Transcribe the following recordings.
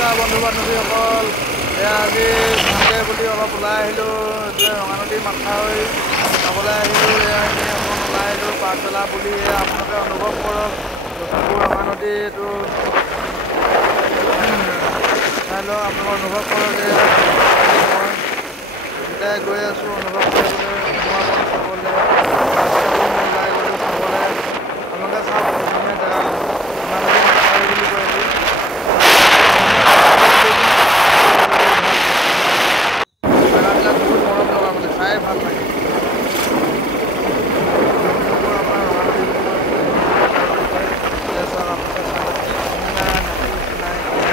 নমস্কাৰ বন্ধু বান্ধৱীসকল। আজি চানডে বুলি অলপ ওলাই আহিলোঁ। ৰঙানদী মাথাউৰি চাবলৈ আহিলোঁ। এয়া অকণ ওলাই আহিলোঁ পাছবেলা বুলি আপোনালোকে অনুভৱ কৰক। লখিমপুৰ ৰঙানদী এইটো চাই লওক, আপোনালোকে অনুভৱ কৰক। মই দুটাই গৈ আছোঁ অনুভৱ কৰিবলৈ, কমোৱাবন চাবলৈ, ওলাই গ'লোঁ চাবলৈ। আপোনালোকে চাওক ধুনীয়া জেগা ৰঙানদী মাথাউৰি বুলি কয় এইটো। জেগাবিলাক বহুত মৰম লগা, মানে চাই ভাল লাগে। লখিমপুৰ আপোনাৰ ৰঙানদী বুলি কয়, বুলি কয়। চাওক আপোনালোকে চাই লওক কি ধুনীয়া নদী কিনাৰে কিনাৰে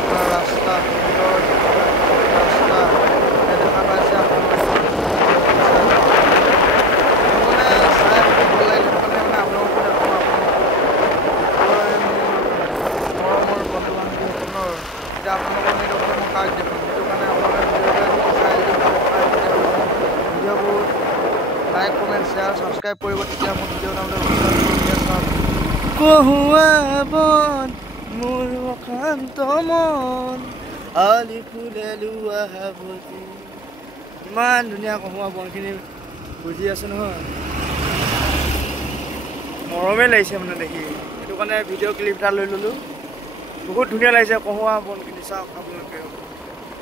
আপোনাৰ ৰাস্তা, সুন্দৰ ৰাস্তা দেখা পাইছে আপোনালোকে। চাই লওক, মোৰ মানে চাই বহুত ভাল লাগিল। সেইটো কাৰণে মানে আপোনালোকো দেখাওঁ। আপোনালোকো মৰমৰ বন্ধু বান্ধৱীসকলৰ এতিয়া আপোনালোকক নেদেখিলে মই কাক দেখুৱাম। সেইটো কাৰণে আপোনালোকে ভিডিঅ'টো যদি চাই যদি ভাল পায় তেতিয়াহ'লে মোৰ ভিডিঅ'বোৰ লাইক কমেণ্ট শ্বেয়াৰ ছাবস্ক্ৰাইব কৰিব। তেতিয়া মোৰ ভিডিঅ' বনাবলৈ উৎসাহ দিয়ে। চাওক কহুৱা বন মোৰ অশান্ত মন আলি ফুলে লোৱা হাবতি। ইমান ধুনীয়া কহুৱা বনখিনি বুজি আছে নহয়, মৰমেই লাগিছে মানে দেখি। সেইটো কাৰণে ভিডিঅ' ক্লিপ এটা লৈ ল'লোঁ। বহুত ধুনীয়া লাগিছে কহুৱা বনখিনি। চাওক আপোনালোকে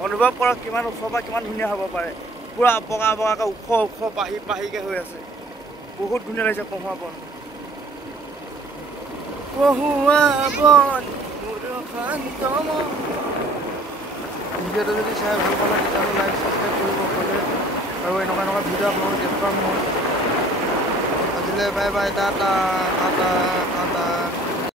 অনুভৱ কৰক কিমান ওখৰ পৰা কিমান ধুনীয়া হ'ব পাৰে। পূৰা বগা বগাকৈ ওখ ওখ পাহি পাহিকৈ হৈ আছে। বহুত ধুনীয়া লাগিছে কহুৱা বন। কহুৱা বন মোৰ শান্ত মন। ভিডিঅ'টো যদি চাই ভাল পালে তেতিয়াহ'লে লাইক ছাবস্ক্ৰাইব কৰিব ক'লে, আৰু এনেকুৱা ভিডিঅ' আপোনালোকক দেখুৱাম মই। আজিলৈ বাই বাই, টাটা টাটা টাটা।